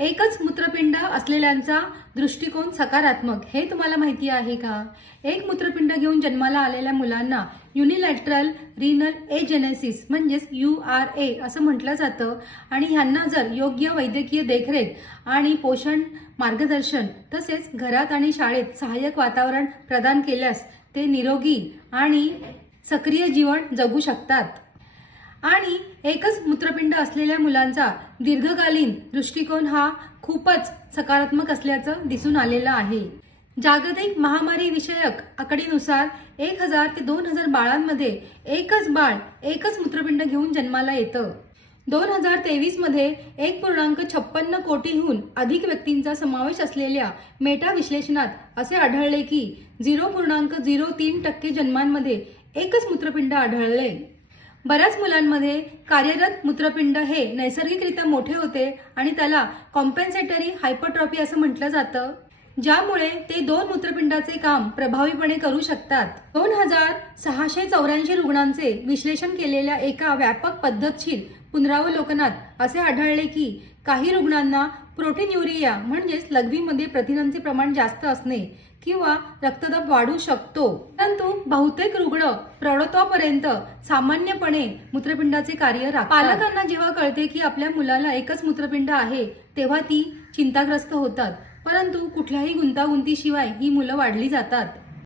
एकच मूत्रपिंड असलेल्यांचा दृष्टिकोन सकारात्मक हे तुम्हाला माहिती आहे का? एक मूत्रपिंड घेऊन जन्माला आलेल्या मुलांना युनिलॅटरल रिनल एजेनेसिस म्हणजेच यू आर ए असं म्हटलं जातं. आणि ह्यांना जर योग्य वैद्यकीय देखरेख आणि पोषण मार्गदर्शन तसेच घरात आणि शाळेत सहाय्यक वातावरण प्रदान केल्यास ते निरोगी आणि सक्रिय जीवन जगू शकतात. आणि एकच मूत्रपिंड असलेल्या मुलांचा दीर्घकालीन दृष्टिकोन हा खूपच सकारात्मक असल्याचं दिसून आलेलं आहे. जागतिक महामारी विषयक आकडीनुसार एक हजार ते दोन हजार बाळांमध्ये एकच बाळ एकच मूत्रपिंड घेऊन जन्माला येतं. दोन हजार तेवीसमध्ये एक पूर्णांक छप्पन्न कोटीहून अधिक व्यक्तींचा समावेश असलेल्या मेटा विश्लेषणात असे आढळले की झिरो पूर्णांक झिरो तीन टक्के जन्मांमध्ये एकच मूत्रपिंड आढळले. बऱ्याच मुलांमध्ये कार्यरत मूत्रपिंड हे नैसर्गिकरित्या मोठे होते आणि त्याला कॉम्पेन्सेटरी हायपरट्रॉफी असं म्हटलं जातं ज्यामुळे ते दोन मूत्रपिंडाचे काम प्रभावीपणे करू शकतात. दोन हजार सहाशे चौऱ्याऐंशी रुग्णांचे विश्लेषण केलेल्या एका व्यापक पद्धतशीर पुनरावलोकनात असे आढळले की काही रुग्णांना प्रोटीन युरिया म्हणजेच लघवीमध्ये प्रथिनांचे प्रमाण जास्त असणे किंवा रक्तदाब वाढू शकतो. परंतु बहुतेक रुग्ण प्रौढत्वापर्यंत सामान्यपणे मूत्रपिंडाचे कार्य राखतात. पालकांना जेव्हा कळते की आपल्या मुलाला एकच मूत्रपिंड आहे तेव्हा ती चिंताग्रस्त होतात. परंतु कुठल्याही गुंतागुंतीशिवाय ही मुलं वाढली जातात.